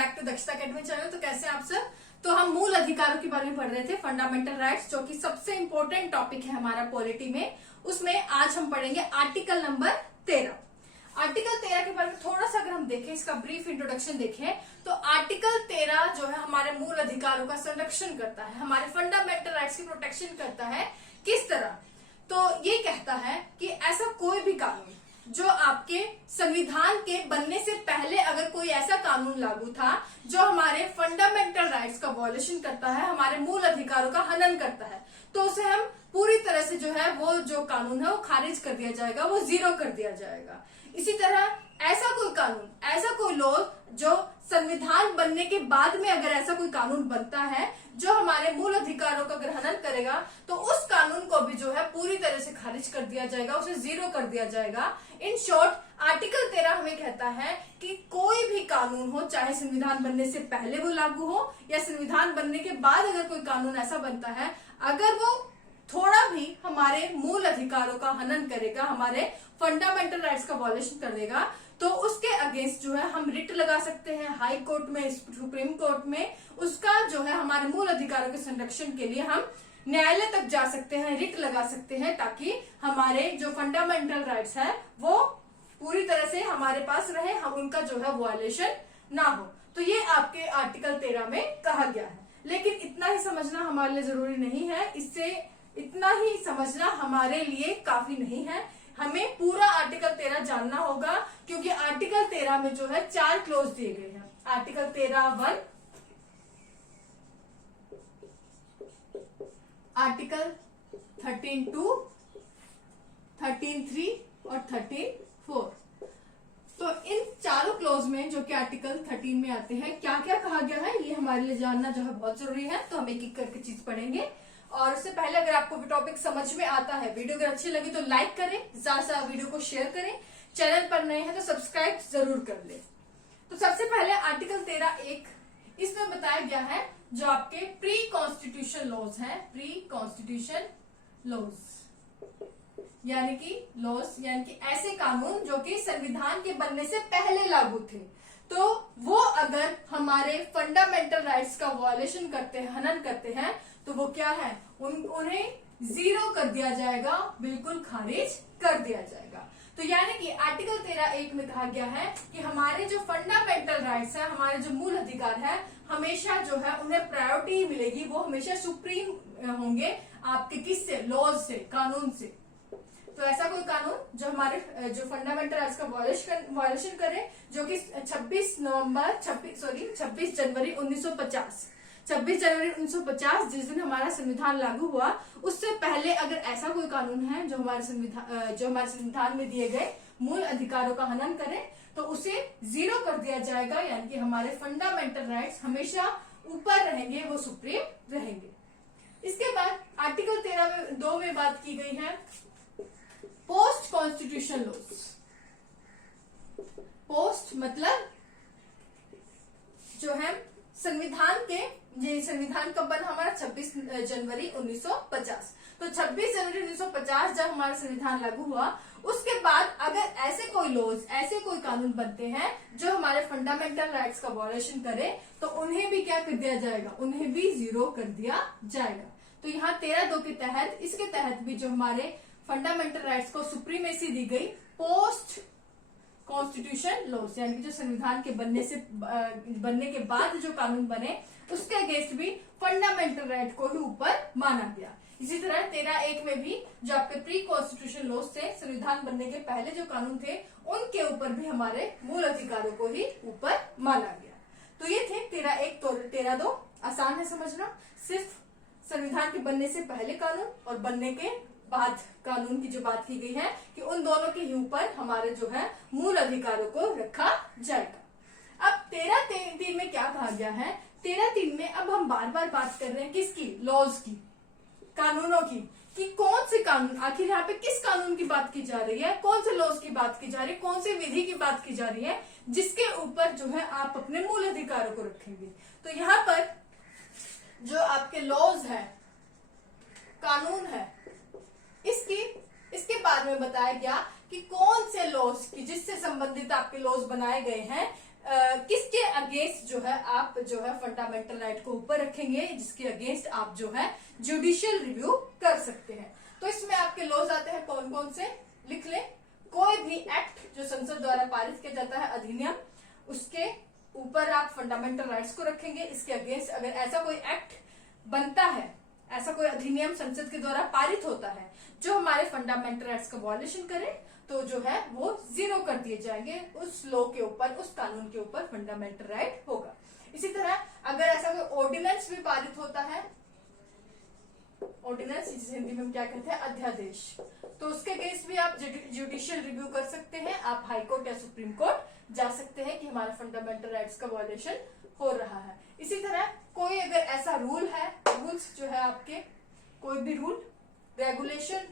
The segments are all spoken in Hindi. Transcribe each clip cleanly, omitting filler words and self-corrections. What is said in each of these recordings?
बैक टू दक्षता अकेडमी चैनल। तो कैसे आप सब? तो हम मूल अधिकारों के बारे में पढ़ रहे थे, फंडामेंटल राइट्स, जो कि सबसे इंपॉर्टेंट टॉपिक है हमारा पॉलिटी में। उसमें आज हम पढ़ेंगे आर्टिकल नंबर 13। आर्टिकल 13 के बारे में थोड़ा सा अगर हम देखें, इसका ब्रीफ इंट्रोडक्शन देखें, तो आर्टिकल 13 जो है हमारे मूल अधिकारों का संरक्षण करता है, हमारे फंडामेंटल राइट्स की प्रोटेक्शन करता है। किस तरह? तो ये कहता है कि ऐसा कोई भी कानून जो आपके संविधान के बनने से पहले अगर कोई ऐसा कानून लागू था जो हमारे फंडामेंटल राइट्स का वॉयलेशन करता है, हमारे मूल अधिकारों का हनन करता है, तो उसे हम पूरी तरह से जो है वो जो कानून है वो खारिज कर दिया जाएगा, वो जीरो कर दिया जाएगा। इसी तरह ऐसा कोई कानून, ऐसा कोई लॉ जो संविधान बनने के बाद में अगर ऐसा कोई कानून बनता है जो हमारे मूल अधिकारों का अगर हनन करेगा, तो उस कानून को भी जो है पूरी तरह से खारिज कर दिया जाएगा, उसे जीरो कर दिया जाएगा। इन शॉर्ट, आर्टिकल 13 हमें कहता है कि कोई भी कानून हो, चाहे संविधान बनने से पहले वो लागू हो या संविधान बनने के बाद अगर कोई कानून ऐसा बनता है, अगर वो थोड़ा भी हमारे मूल अधिकारों का हनन करेगा, हमारे फंडामेंटल राइट्स का वॉयलेशन करेगा, तो उसके अगेंस्ट जो है हम रिट लगा सकते हैं हाई कोर्ट में, सुप्रीम कोर्ट में। उसका जो है हमारे मूल अधिकारों के संरक्षण के लिए हम न्यायालय तक जा सकते हैं, रिट लगा सकते हैं, ताकि हमारे जो फंडामेंटल राइट्स है वो पूरी तरह से हमारे पास रहे, हम उनका जो है वॉयलेशन ना हो। तो ये आपके आर्टिकल 13 में कहा गया है। लेकिन इतना ही समझना हमारे लिए जरूरी नहीं है, इससे इतना ही समझना हमारे लिए काफी नहीं है। हमें पूरा आर्टिकल 13 जानना होगा, क्योंकि आर्टिकल 13 में जो है 4 क्लोज दिए गए हैं। आर्टिकल 13(1), आर्टिकल 13(2), 13(3) और 13(4). तो इन चारों क्लोज में, जो कि आर्टिकल 13 में आते हैं, क्या क्या कहा गया है ये हमारे लिए जानना जो है बहुत जरूरी है। तो हम एक एक करके चीज पढ़ेंगे। और उससे पहले अगर आपको टॉपिक समझ में आता है, वीडियो अगर अच्छी लगी तो लाइक करें, ज्यादा से ज्यादा वीडियो को शेयर करें, चैनल पर नए हैं तो सब्सक्राइब जरूर कर ले। तो सबसे पहले आर्टिकल 13(1), इसमें बताया गया है जो आपके प्री कॉन्स्टिट्यूशन लॉज हैं, प्री कॉन्स्टिट्यूशन लॉज यानी कि ऐसे कानून जो कि संविधान के बनने से पहले लागू थे, तो वो अगर हमारे फंडामेंटल राइट्स का वॉयलेशन करते हैं, हनन करते हैं, तो वो क्या है, उन्हें जीरो कर दिया जाएगा, बिल्कुल खारिज कर दिया जाएगा। तो यानी कि आर्टिकल 13(1) में कहा गया है कि हमारे जो फंडामेंटल राइट्स है, हमारे जो मूल अधिकार है, हमेशा जो है उन्हें प्रायोरिटी मिलेगी, वो हमेशा सुप्रीम होंगे आपके किससे, लॉज से, कानून से। तो ऐसा कोई कानून जो हमारे जो फंडामेंटल राइट्स का वॉयलेशन करे, जो कि 26 जनवरी 1950, 26 जनवरी 1950 जिस दिन हमारा संविधान लागू हुआ, उससे पहले अगर ऐसा कोई कानून है जो हमारे संविधान में दिए गए मूल अधिकारों का हनन करे, तो उसे जीरो कर दिया जाएगा। यानी कि हमारे फंडामेंटल राइट्स हमेशा ऊपर रहेंगे, वो सुप्रीम रहेंगे। इसके बाद आर्टिकल 13(2) में बात की गई है पोस्ट कॉन्स्टिट्यूशन लॉज। पोस्ट मतलब जो है संविधान के, ये संविधान कब बना हमारा, 26 जनवरी 1950। तो 26 जनवरी 1950 जब हमारा संविधान लागू हुआ, उसके बाद अगर ऐसे कोई लॉज, ऐसे कोई कानून बनते हैं जो हमारे फंडामेंटल राइट्स का वॉयलेशन करे, तो उन्हें भी क्या कर दिया जाएगा, उन्हें भी जीरो कर दिया जाएगा। तो यहाँ 13(2) के तहत, इसके तहत भी जो हमारे फंडामेंटल राइट्स को सुप्रीमेसी दी गई पोस्ट कॉन्स्टिट्यूशन लॉज, यानी कि जो संविधान के बनने के बाद जो कानून बने, उसके अगेंस्ट भी फंडामेंटल राइट को ही ऊपर माना गया। इसी तरह 13(1) में भी जो आपके प्री कॉन्स्टिट्यूशन लॉज थे, संविधान बनने के पहले जो कानून थे, उनके ऊपर भी हमारे मूल अधिकारों को ही ऊपर माना गया। तो ये थे 13(1) तो 13(2) आसान है समझना। सिर्फ संविधान के बनने से पहले कानून और बनने के बाद कानून की जो बात की गई है कि उन दोनों के ही ऊपर हमारे जो है मूल अधिकारों को रखा जाएगा। अब 13(3) में क्या कहा गया है, 13(3) में अब हम बार बार बात कर रहे हैं किसकी, लॉज की, कानूनों की, कि कौन से कानून, आखिर यहाँ पे किस कानून की बात की जा रही है, कौन से लॉज की बात की जा रही है, कौन से विधि की बात की जा रही है, जिसके ऊपर जो है आप अपने मूल अधिकारों को रखेंगे। तो यहाँ पर जो आपके लॉज है, कानून है, इसके बारे में बताया गया कि कौन से लॉज की, जिससे संबंधित आपके लॉज बनाए गए हैं, किसके अगेंस्ट जो है आप जो है फंडामेंटल राइट को ऊपर रखेंगे, जिसके अगेंस्ट आप जो है जुडिशियल रिव्यू कर सकते हैं। तो इसमें आपके लॉज आते हैं कौन कौन से, लिख ले। कोई भी एक्ट जो संसद द्वारा पारित किया जाता है, अधिनियम, उसके ऊपर आप फंडामेंटल राइट्स को रखेंगे। इसके अगेंस्ट अगर ऐसा कोई एक्ट बनता है, ऐसा कोई अधिनियम संसद के द्वारा पारित होता है जो हमारे फंडामेंटल राइट्स का वॉयलेशन करे, तो जो है वो 0 कर दिए जाएंगे। उस लॉ के ऊपर, उस कानून के ऊपर फंडामेंटल राइट होगा। इसी तरह अगर ऐसा कोई ऑर्डिनेंस भी पारित होता है, ऑर्डिनेंस जिसे हिंदी में क्या कहते हैं, अध्यादेश, तो उसके केस भी आप जुडिशियल रिव्यू कर सकते हैं। आप हाई कोर्ट या सुप्रीम कोर्ट जा सकते हैं कि हमारा फंडामेंटल राइट्स का वॉयलेशन हो रहा है। इसी तरह कोई अगर ऐसा रूल है, रूल्स जो है आपके, कोई भी रूल, रेगुलेशन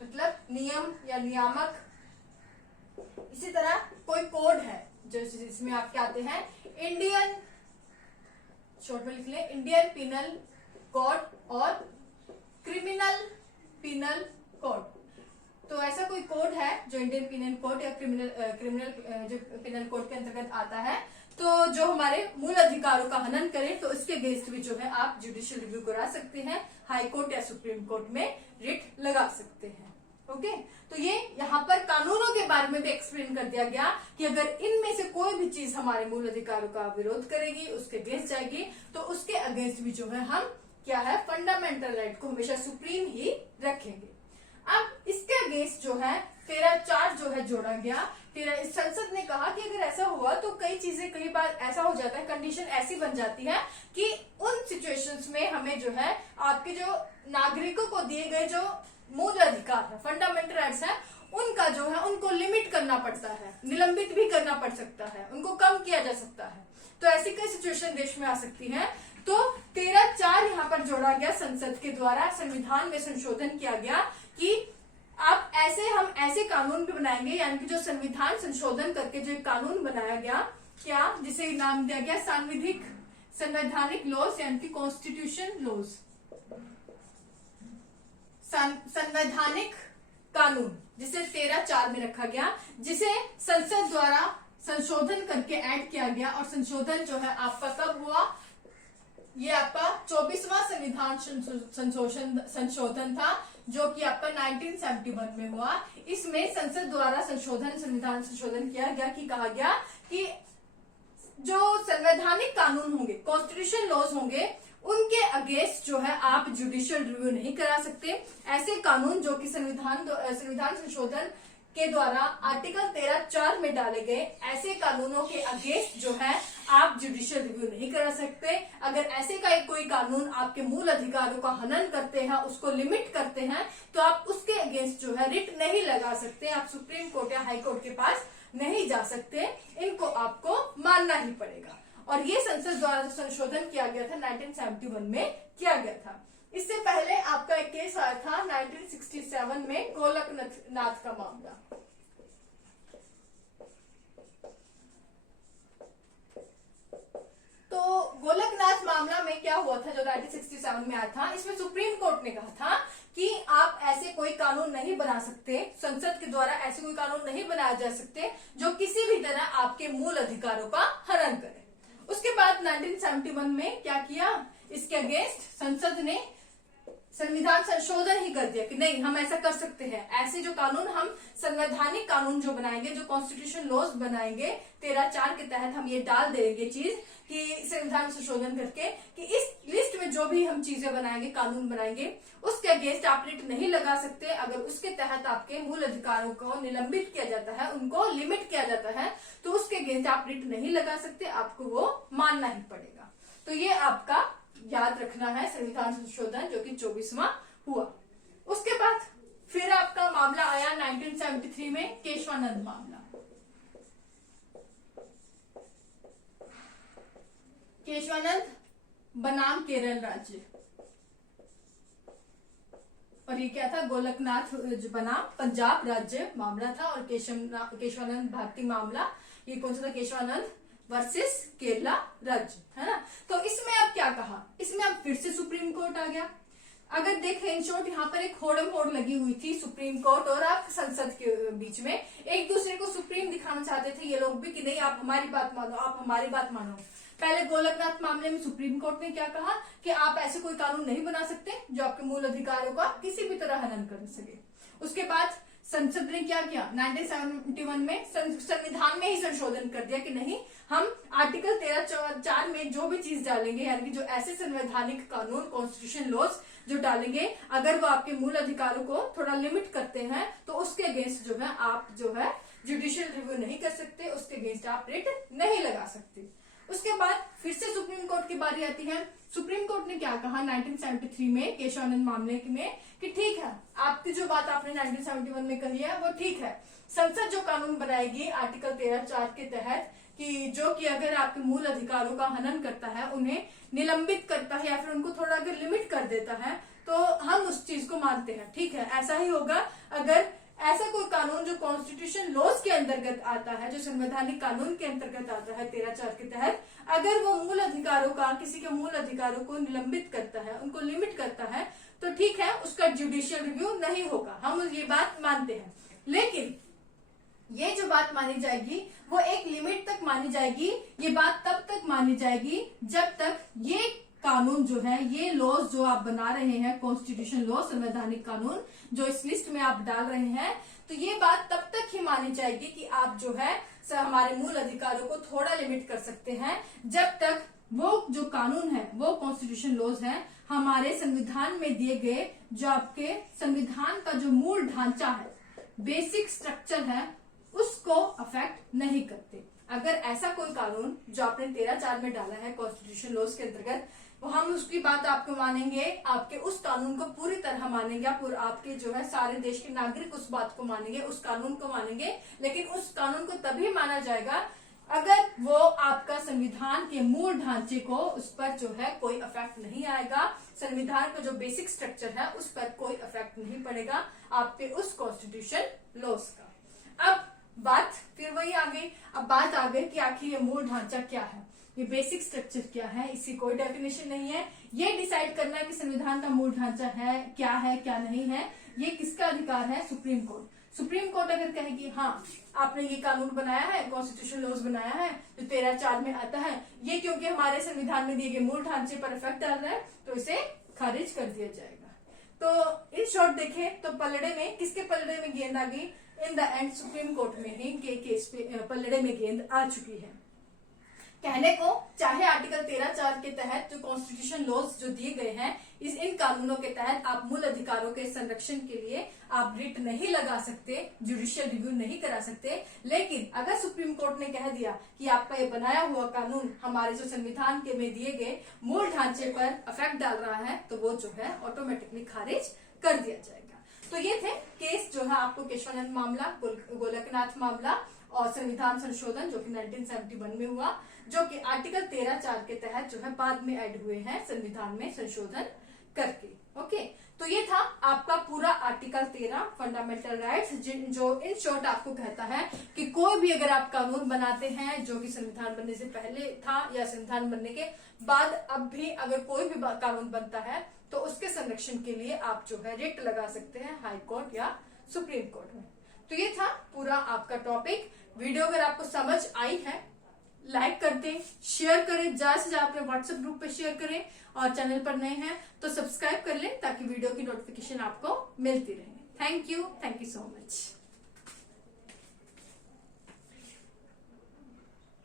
मतलब नियम या नियामक। इसी तरह कोई कोड है जो जिसमें आपके आते हैं इंडियन, शॉर्ट में लिख लें, इंडियन पिनल कोड और क्रिमिनल पिनल कोड। तो ऐसा कोई कोड है जो इंडियन पिनल कोड या क्रिमिनल जो पिनल कोड के अंतर्गत आता है, तो जो हमारे मूल अधिकारों का हनन करे, तो इसके अगेंस्ट भी जो है आप जुडिशियल रिव्यू करा सकते हैं। हाई कोर्ट या सुप्रीम कोर्ट में रिट लगा सकते हैं। ओके, तो ये यहाँ पर कानूनों के बारे में भी एक्सप्लेन कर दिया गया कि अगर इनमें से कोई भी चीज हमारे मूल अधिकारों का विरोध करेगी, उसके अगेंस्ट जाएगी, तो उसके अगेंस्ट भी जो है हम क्या है, फंडामेंटल राइट को हमेशा सुप्रीम ही रखेंगे। अब इसके अगेंस्ट जो है 13(4) जो है जोड़ा गया। संसद ने कहा कि अगर ऐसा हुआ तो कई चीजें, कई बार ऐसा हो जाता है, कंडीशन ऐसी बन जाती है कि उन सिचुएशंस में हमें जो है आपके जो नागरिकों को दिए गए जो मूल अधिकार है, फंडामेंटल राइट्स है, उनका जो है उनको लिमिट करना पड़ता है, निलंबित भी करना पड़ सकता है, उनको कम किया जा सकता है। तो ऐसी कई सिचुएशन देश में आ सकती है। तो 13(4) यहाँ पर जोड़ा गया संसद के द्वारा, संविधान में संशोधन किया गया कि आप हम ऐसे कानून भी बनाएंगे, यानी कि जो संविधान संशोधन करके जो कानून बनाया गया, क्या, जिसे नाम दिया गया संवैधानिक लॉज, यानी कि कॉन्स्टिट्यूशन लॉज, संवैधानिक कानून, जिसे 13(4) में रखा गया, जिसे संसद द्वारा संशोधन करके ऐड किया गया। और संशोधन जो है आपका कब हुआ, ये आपका 24वां संविधान संशोधन था, जो कि आपका 1971 में हुआ। इसमें संसद द्वारा संविधान संशोधन किया गया कि कहा गया कि जो संवैधानिक कानून होंगे, कॉन्स्टिट्यूशन लॉज होंगे, उनके अगेंस्ट जो है आप जुडिशियल रिव्यू नहीं करा सकते। ऐसे कानून जो कि संविधान संशोधन के द्वारा आर्टिकल 13(4) में डाले गए, ऐसे कानूनों के अगेंस्ट जो है आप जुडिशियल रिव्यू नहीं करा सकते। अगर ऐसे का कोई कानून आपके मूल अधिकारों का हनन करते हैं, उसको लिमिट करते हैं, तो आप उसके अगेंस्ट जो है रिट नहीं लगा सकते। आप सुप्रीम कोर्ट या हाई कोर्ट के पास नहीं जा सकते, इनको आपको मानना ही पड़ेगा। और ये संसद द्वारा संशोधन किया गया था 1971 में किया गया था। इससे पहले आपका एक केस आया था 1967 में, गोलकनाथ का मामला। तो गोलकनाथ मामला में क्या हुआ था, जो 1967 में आया था, इसमें सुप्रीम कोर्ट ने कहा था कि आप ऐसे कोई कानून नहीं बना सकते, संसद के द्वारा ऐसे कोई कानून नहीं बनाया जा सकते जो किसी भी तरह आपके मूल अधिकारों का हनन करे। उसके बाद 1971 में क्या किया, इसके अगेंस्ट संसद ने संविधान संशोधन ही कर दिया कि नहीं, हम ऐसा कर सकते हैं। ऐसे जो कानून, हम संवैधानिक कानून जो बनाएंगे, जो कॉन्स्टिट्यूशन लॉज बनाएंगे, 13(4) के तहत हम ये डाल देंगे चीज कि संविधान संशोधन करके कि इस लिस्ट में जो भी हम चीजें बनाएंगे, कानून बनाएंगे, उसके अगेंस्ट आप रिट नहीं लगा सकते। अगर उसके तहत आपके मूल अधिकारों को निलंबित किया जाता है, उनको लिमिट किया जाता है, तो उसके अगेंस्ट आप रिट नहीं लगा सकते, आपको वो मानना ही पड़ेगा। तो ये आपका याद रखना है संविधान संशोधन जो कि 24वां हुआ। उसके बाद फिर आपका मामला आया 1973 में, केशवानंद मामला। केशवानंद बनाम केरल राज्य, और ये क्या था, गोलकनाथ बनाम पंजाब राज्य मामला था। और केशवानंद भारतीय मामला, ये कौन सा था, केशवानंद वर्सेस केरला राज्य, है ना। तो इसमें अब क्या कहा, इसमें अब फिर से सुप्रीम कोर्ट आ गया। अगर देखें इन शॉर्ट यहाँ पर एक होड़ लगी हुई थी सुप्रीम कोर्ट और आप संसद के बीच में, एक दूसरे को सुप्रीम दिखाना चाहते थे ये लोग भी कि नहीं आप हमारी बात मानो, आप हमारी बात मानो। पहले गोलकनाथ मामले में सुप्रीम कोर्ट ने क्या कहा कि आप ऐसे कोई कानून नहीं बना सकते जो आपके मूल अधिकारों का किसी भी तरह हनन कर सके। उसके बाद संसद ने क्या किया, 1971 में संविधान में ही संशोधन कर दिया कि नहीं, हम आर्टिकल 13(4) में जो भी चीज डालेंगे, यानी कि जो ऐसे संवैधानिक कानून कॉन्स्टिट्यूशन लॉज जो डालेंगे, अगर वो आपके मूल अधिकारों को थोड़ा लिमिट करते हैं तो उसके अगेंस्ट जो है आप जो है जुडिशियल रिव्यू नहीं कर सकते, उसके अगेंस्ट आप रिट नहीं लगा सकते। उसके बाद फिर से सुप्रीम कोर्ट की बारी आती है। सुप्रीम कोर्ट ने क्या कहा 1973 में केशवानंद मामले में कि ठीक है, आपकी जो बात आपने 1971 में कही है वो ठीक है, संसद जो कानून बनाएगी आर्टिकल 13(4) के तहत कि जो कि अगर आपके मूल अधिकारों का हनन करता है, उन्हें निलंबित करता है या फिर उनको थोड़ा अगर लिमिट कर देता है, तो हम उस चीज को मानते हैं। ठीक है, ऐसा ही होगा अगर ऐसा कोई कानून जो कॉन्स्टिट्यूशन लॉज के अंतर्गत आता है, जो संवैधानिक कानून के अंतर्गत आता है 13(4) के तहत, अगर वो मूल अधिकारों का, किसी के मूल अधिकारों को निलंबित करता है, उनको लिमिट करता है, तो ठीक है, उसका जुडिशियल रिव्यू नहीं होगा, हम ये बात मानते हैं। लेकिन ये जो बात मानी जाएगी वो एक लिमिट तक मानी जाएगी। ये बात तब तक मानी जाएगी जब तक ये कानून जो है, ये लॉज जो आप बना रहे हैं, कॉन्स्टिट्यूशन लॉ, संवैधानिक कानून जो इस लिस्ट में आप डाल रहे हैं, तो ये बात तब तक ही मानी जाएगी कि आप जो है हमारे मूल अधिकारों को थोड़ा लिमिट कर सकते हैं, जब तक वो जो कानून है, वो कॉन्स्टिट्यूशन लॉज है, हमारे संविधान में दिए गए जो आपके संविधान का जो मूल ढांचा है, बेसिक स्ट्रक्चर है, उसको अफेक्ट नहीं करते। अगर ऐसा कोई कानून जो आपने 13(4) में डाला है कॉन्स्टिट्यूशन लॉज के अंतर्गत, वो हम उसकी बात आपको मानेंगे, आपके उस कानून को पूरी तरह मानेंगे, आपके जो है सारे देश के नागरिक उस बात को मानेंगे, उस कानून को मानेंगे। लेकिन उस कानून को तभी माना जाएगा अगर वो आपका संविधान के मूल ढांचे को, उस पर जो है कोई इफेक्ट नहीं आएगा, संविधान का जो बेसिक स्ट्रक्चर है उस पर कोई इफेक्ट नहीं पड़ेगा आपके उस कॉन्स्टिट्यूशन लॉज का। अब बात फिर वही आ गई, अब बात आ गई कि आखिर ये मूल ढांचा क्या है, ये बेसिक स्ट्रक्चर क्या है, इसकी कोई डेफिनेशन नहीं है। ये डिसाइड करना कि संविधान का मूल ढांचा है क्या नहीं है, ये किसका अधिकार है, सुप्रीम कोर्ट। सुप्रीम कोर्ट अगर कहेगी हाँ आपने ये कानून बनाया है, कॉन्स्टिट्यूशन लॉज बनाया है जो 13(4) में आता है, ये क्योंकि हमारे संविधान में दिए गए मूल ढांचे पर इफेक्ट डाल रहा है, तो इसे खारिज कर दिया जाएगा। तो इन शॉर्ट देखें तो पलड़े में किसके पलड़े में गेंद आ गई, in the end supreme court में ही के केस पे पलड़े में गेंद आ चुकी है। कहने को चाहे आर्टिकल 13(4) के तहत जो कॉन्स्टिट्यूशन लॉज जो दिए गए हैं, इन कानूनों के तहत आप मूल अधिकारों के संरक्षण के लिए आप रिट नहीं लगा सकते, जुडिशियल रिव्यू नहीं करा सकते। लेकिन अगर सुप्रीम कोर्ट ने कह दिया कि आपका ये बनाया हुआ कानून हमारे जो संविधान के में दिए गए मूल ढांचे पर इफेक्ट डाल रहा है, तो वो जो है ऑटोमेटिकली खारिज कर दिया जाएगा। तो ये थे केस जो है आपको केशवानंद मामला, गोलकनाथ मामला और संविधान संशोधन जो कि 1971 में हुआ, जो कि आर्टिकल 13(4) के तहत जो है बाद में ऐड हुए हैं संविधान में संशोधन करके। ओके, तो ये था आपका पूरा आर्टिकल 13 फंडामेंटल राइट्स, जो इन शॉर्ट आपको कहता है कि कोई भी अगर आप कानून बनाते हैं जो कि संविधान बनने से पहले था या संविधान बनने के बाद अब भी अगर कोई भी कानून बनता है, तो उसके संरक्षण के लिए आप जो है रिट लगा सकते हैं हाई कोर्ट या सुप्रीम कोर्ट में। तो ये था पूरा आपका टॉपिक। वीडियो अगर आपको समझ आई है, लाइक कर दें, शेयर करें, ज्यादा से ज्यादा अपने व्हाट्सएप ग्रुप पे शेयर करें, और चैनल पर नए हैं तो सब्सक्राइब कर लें ताकि वीडियो की नोटिफिकेशन आपको मिलती रहे। Thank you so much.